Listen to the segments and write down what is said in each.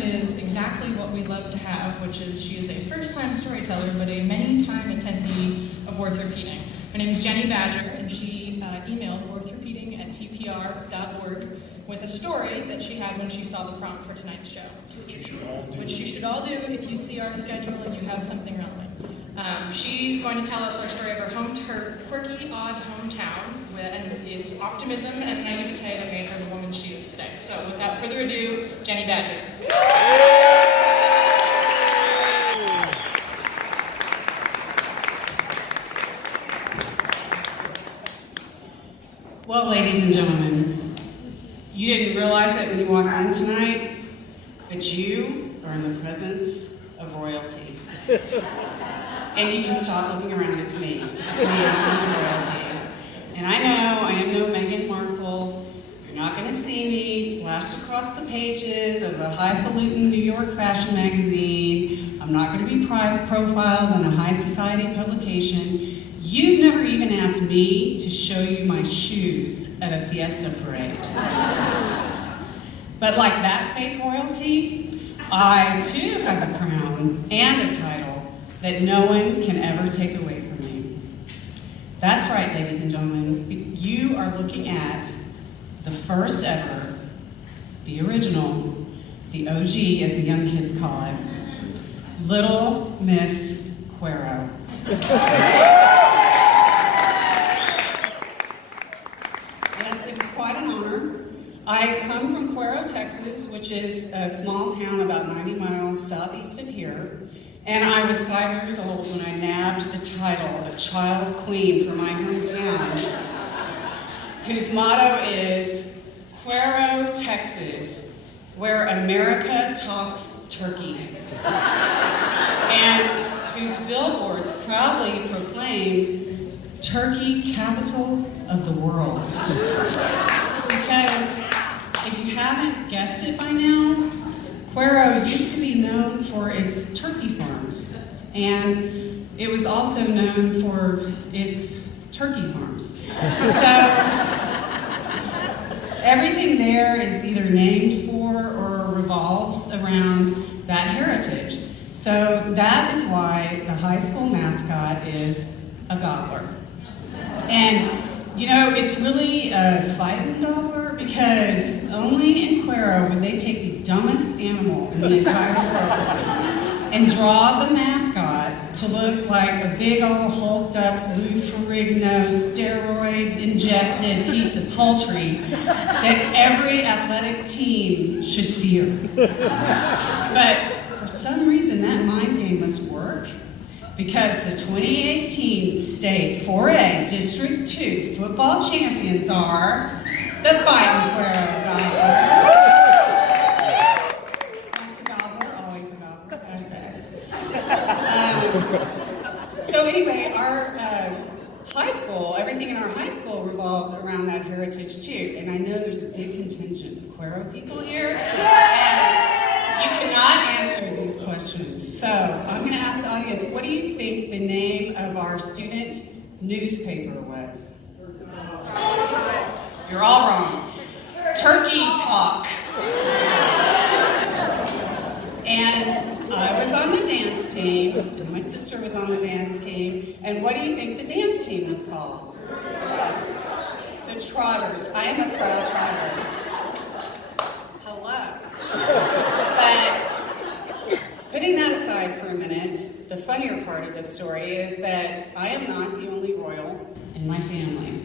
is exactly what we love to have, which is she is a first-time storyteller, but a many-time attendee of Worth Repeating. Her name is Jennie Badger, and she emailed worthrepeating@tpr.org with a story that she had when she saw the prompt for tonight's show. Which you should all do if you see our schedule and you have something relevant. She's going to tell us our story of her quirky, odd hometown, and its optimism and naivete that made her the woman she is today. So without further ado, Jennie Badger. Well, ladies and gentlemen, you didn't realize it when you walked in tonight, but you are in the presence of royalty. And you can stop looking around, it's me. It's me, I'm royalty. And I know I am no Meghan Markle. You're not gonna see me splashed across the pages of a highfalutin New York fashion magazine. I'm not gonna be profiled in a high society publication. You've never even asked me to show you my shoes at a fiesta parade. But like that fake royalty, I too have a crown and a title that no one can ever take away from me. That's right, ladies and gentlemen, you are looking at the first ever, the original, the OG as the young kids call it, Little Miss Cuero. Yes, it was quite an honor. I come from Cuero, Texas, which is a small town about 90 miles southeast of here. And I was 5 years old when I nabbed the title of Child Queen for my hometown, whose motto is Cuero, Texas, where America talks turkey, and whose billboards proudly proclaim Turkey capital of the world. Because if you haven't guessed it by now, Cuero used to be known for its turkey farms, and it was also known for its turkey farms. So everything there is either named for or revolves around that heritage. So that is why the high school mascot is a gobbler. And you know, it's really a fighting gobbler because only in Cuero would they take the dumbest animal in the entire world and draw the mascot to look like a big old hulked up Lou Ferrigno steroid injected piece of poultry that every athletic team should fear. But for some reason that mind game must work, because the 2018 State 4A District 2 football champions are the Fighting Cuero Gobbler. Once a gobbler, always a gobbler. Okay. So anyway, our high school, everything in our high school revolved around that heritage too. And I know there's a big contingent of Cuero people here. You cannot answer these questions. So I'm going to ask the audience, what do you think the name of our student newspaper was? You're all wrong. Turkey Talk. And I was on the dance team, and my sister was on the dance team, and what do you think the dance team was called? The Trotters. I am a proud trotter. Hello. But putting that aside for a minute, the funnier part of this story is that I am not the only royal in my family.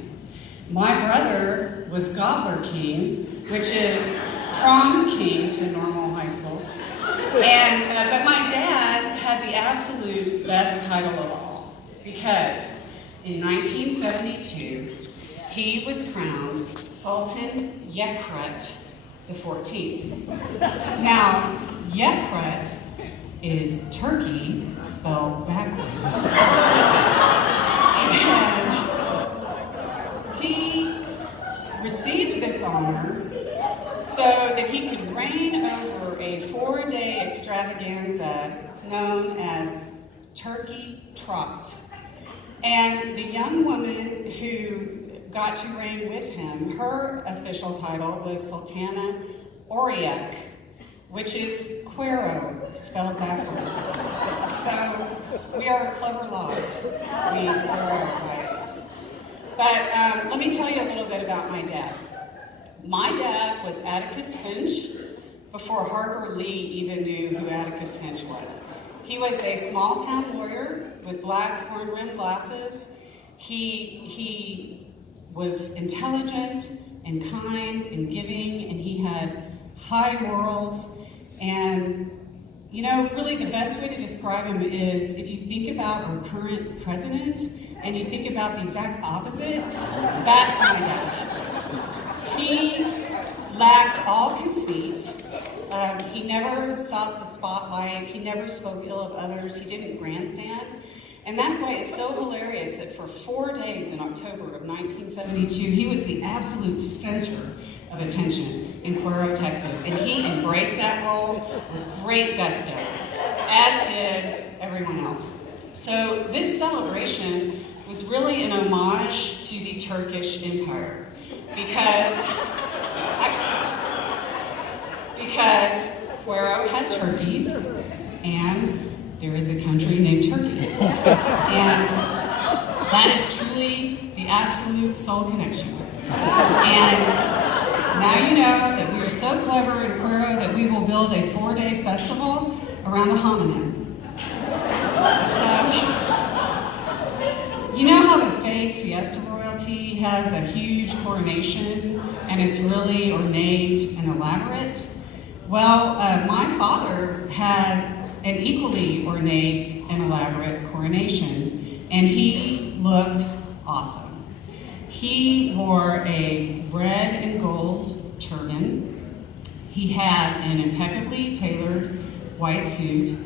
My brother was Gobbler King, which is prom king to normal high schools. And but my dad had the absolute best title of all, because in 1972, he was crowned Sultan Yekrut the 14th. Now, Yekrut is turkey spelled backwards. And he received this honor so that he could reign over a 4-day extravaganza known as Turkey Trot. And the young woman who got to reign with him, her official title was Sultana Oriak, which is Cuero, spelled backwards. So we are a clever lot, we Cueroites. But let me tell you a little bit about my dad. My dad was Atticus Finch before Harper Lee even knew who Atticus Finch was. He was a small town lawyer with black horn-rimmed glasses. He was intelligent and kind and giving, and he had high morals. And you know, really the best way to describe him is if you think about our current president and you think about the exact opposite, that's my dad. He lacked all conceit. He never sought the spotlight. He never spoke ill of others. He didn't grandstand. And that's why it's so hilarious that for 4 days in October of 1972, he was the absolute center of attention in Cuero, Texas. And he embraced that role with great gusto, as did everyone else. So this celebration was really an homage to the Turkish Empire because Cuero had turkeys, and there is a country named Turkey. And that is truly the absolute soul connection. And now you know that we are so clever in Cuero that we will build a 4-day festival around a homonym. So, you know how the fake Fiesta royalty has a huge coronation and it's really ornate and elaborate? Well, my father had an equally ornate and elaborate coronation, and he looked awesome. He wore a red and gold turban. He had an impeccably tailored white suit,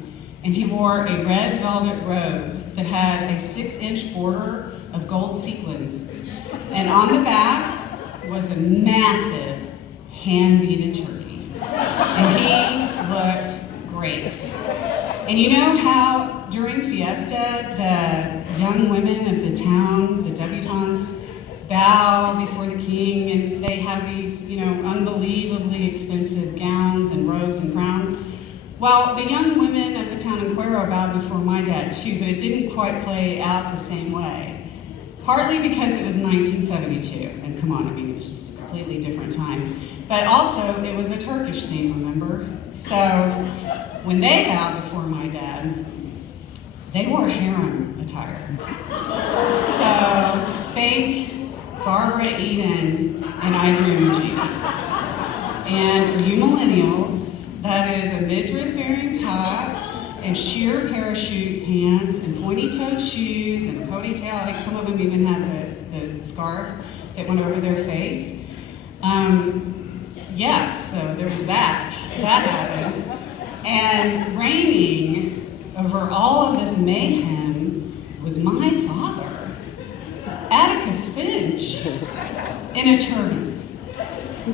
and he wore a red velvet robe that had a 6-inch border of gold sequins. And on the back was a massive hand-beaded turkey. And he looked great. And you know how during Fiesta, the young women of the town, the debutantes, bow before the king, and they have these, you know, unbelievably expensive gowns and robes and crowns? Well, the young women of the town in Cuero bowed before my dad too, but it didn't quite play out the same way. Partly because it was 1972, and come on, I mean, it was just a completely different time. But also, it was a Turkish theme, remember? So, when they bowed before my dad, they wore harem attire. So, fake Barbara Eden and I Dream of Jeannie. And for you millennials, that is a midriff-bearing top and sheer parachute pants and pointy-toed shoes and a ponytail. I think some of them even had the scarf that went over their face. Yeah, so there was that. That happened. And reigning over all of this mayhem was my father, Atticus Finch, in a turban.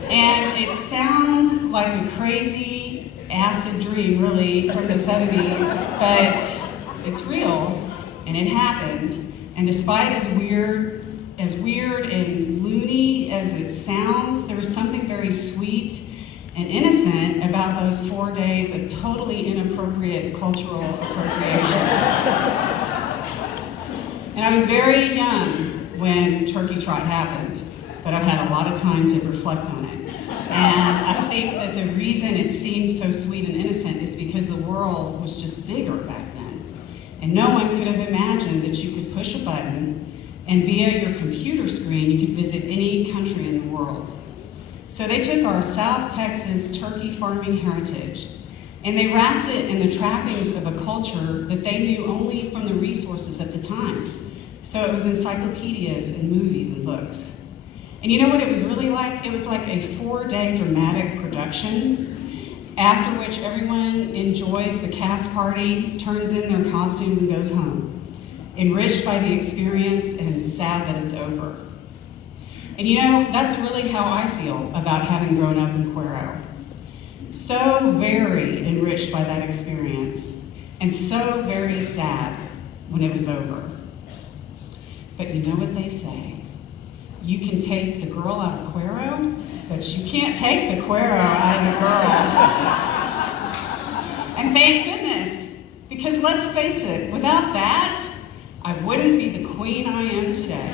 And it sounds like a crazy acid dream, really, from the 70s, but it's real, and it happened. And despite as weird and loony as it sounds, there was something very sweet and innocent about those 4 days of totally inappropriate cultural appropriation. And I was very young when Turkey Trot happened, but I've had a lot of time to reflect on it. And I think that the reason it seemed so sweet and innocent is because the world was just bigger back then. And no one could have imagined that you could push a button and via your computer screen, you could visit any country in the world. So they took our South Texas turkey farming heritage, and they wrapped it in the trappings of a culture that they knew only from the resources at the time. So it was encyclopedias and movies and books. And you know what it was really like? It was like a 4-day dramatic production, after which everyone enjoys the cast party, turns in their costumes, and goes home, enriched by the experience and sad that it's over. And you know, that's really how I feel about having grown up in Cuero. So very enriched by that experience, and so very sad when it was over. But you know what they say? You can take the girl out of Cuero, but you can't take the Cuero out of the girl. And thank goodness, because let's face it, without that, I wouldn't be the queen I am today.